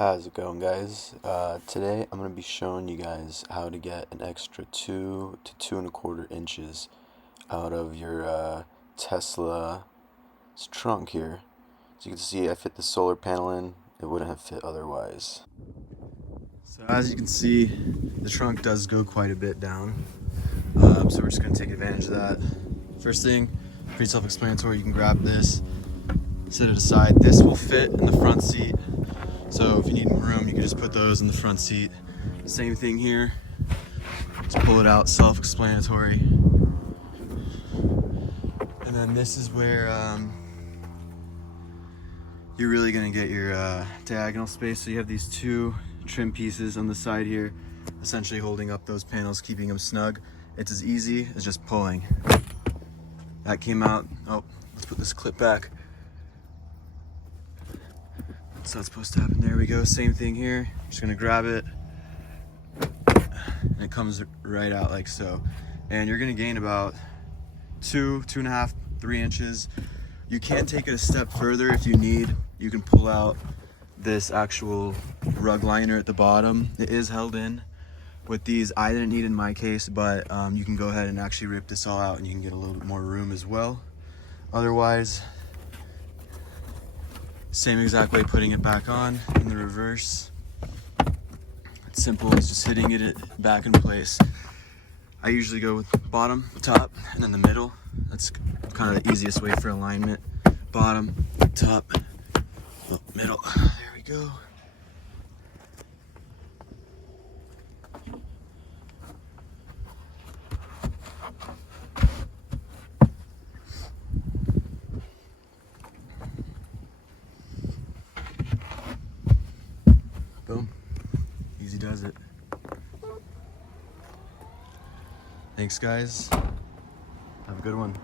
How's it going, guys? Today I'm going to be showing you guys how to get an extra 2 to 2.25 inches out of your Tesla's trunk here. As you can see, I fit the solar panel in. It wouldn't have fit otherwise. So as you can see, the trunk does go quite a bit down. So we're just going to take advantage of that. First thing, pretty self-explanatory, you can grab this, set it aside. This will fit in the front seat. So if you need more room, you can just put those in the front seat. Same thing here. Just pull it out, self-explanatory. And then this is where you're really gonna get your diagonal space. So you have these two trim pieces on the side here, essentially holding up those panels, keeping them snug. It's as easy as just pulling. That came out. Oh, let's put this clip back. That's not supposed to happen. There we go. Same thing here. Just gonna grab it, and it comes right out like so. And you're gonna gain about 2.5, 3 inches. You can take it a step further if you need. You can pull out this actual rug liner at the bottom. It is held in with these. I didn't need it in my case, but you can go ahead and actually rip this all out, and you can get a little bit more room as well. Otherwise, same exact way putting it back on in the reverse. It's simple as just hitting it back in place. I usually go with bottom, top, and then the middle. That's kind of the easiest way for alignment. Bottom, top, middle. There we go. Boom. Easy does it. Thanks, guys. Have a good one.